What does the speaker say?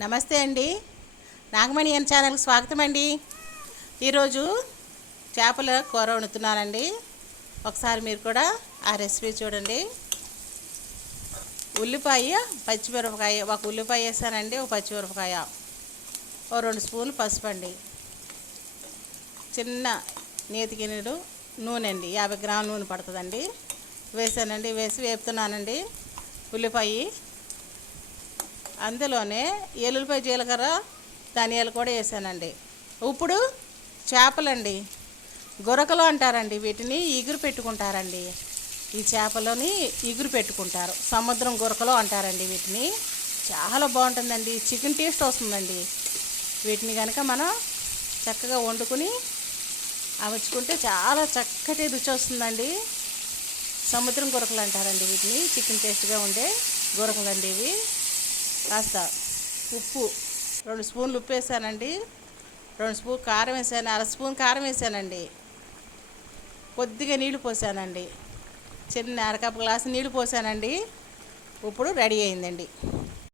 నమస్తే అండి. నాగమణి అన్ ఛానల్కి స్వాగతం అండి. ఈరోజు చేపల కూర వండుతున్నానండి. ఒకసారి మీరు కూడా ఆ రెసిపీ చూడండి. ఉల్లిపాయ, పచ్చిమిరపకాయ, ఒక ఉల్లిపాయ వేసానండి, ఒక పచ్చిమిరపకాయ, ఓ 2 స్పూన్లు పసుపు అండి, చిన్న నేతి గిన్నెడు నూనె అండి, 50 గ్రాముల నూనె పడుతుందండి, వేసానండి. వేసి వేపుతున్నానండి ఉల్లిపాయ. అందులోనే ఎల్లుల్లిపాయ, జీలకర్ర, ధనియాలు కూడా వేసానండి. ఇప్పుడు చేపలండి, గొరకలు అంటారండి, వీటిని ఇగురు పెట్టుకుంటారండి. ఈ చేపలని ఇగురు పెట్టుకుంటారు, సముద్రం గొరకలు అంటారండి వీటిని. చాలా బాగుంటుందండి, చికెన్ టేస్ట్ వస్తుందండి. వీటిని కనుక మనం చక్కగా వండుకుని అమర్చుకుంటే చాలా చక్కటి రుచి వస్తుందండి. సముద్రం గొరకలు అంటారండి వీటిని, చికెన్ టేస్ట్గా ఉండే గొరకలండి ఇవి. కాస్త ఉప్పు, 2 స్పూన్లు ఉప్పు వేసానండి, 2 స్పూన్ కారం వేసాను, 1/2 స్పూన్ కారం వేసానండి, కొద్దిగా నీళ్లు పోసానండి, చిన్న 1/2 కప్పు గ్లాసు నీళ్లు పోసానండి. ఇప్పుడు రెడీ అయిందండి.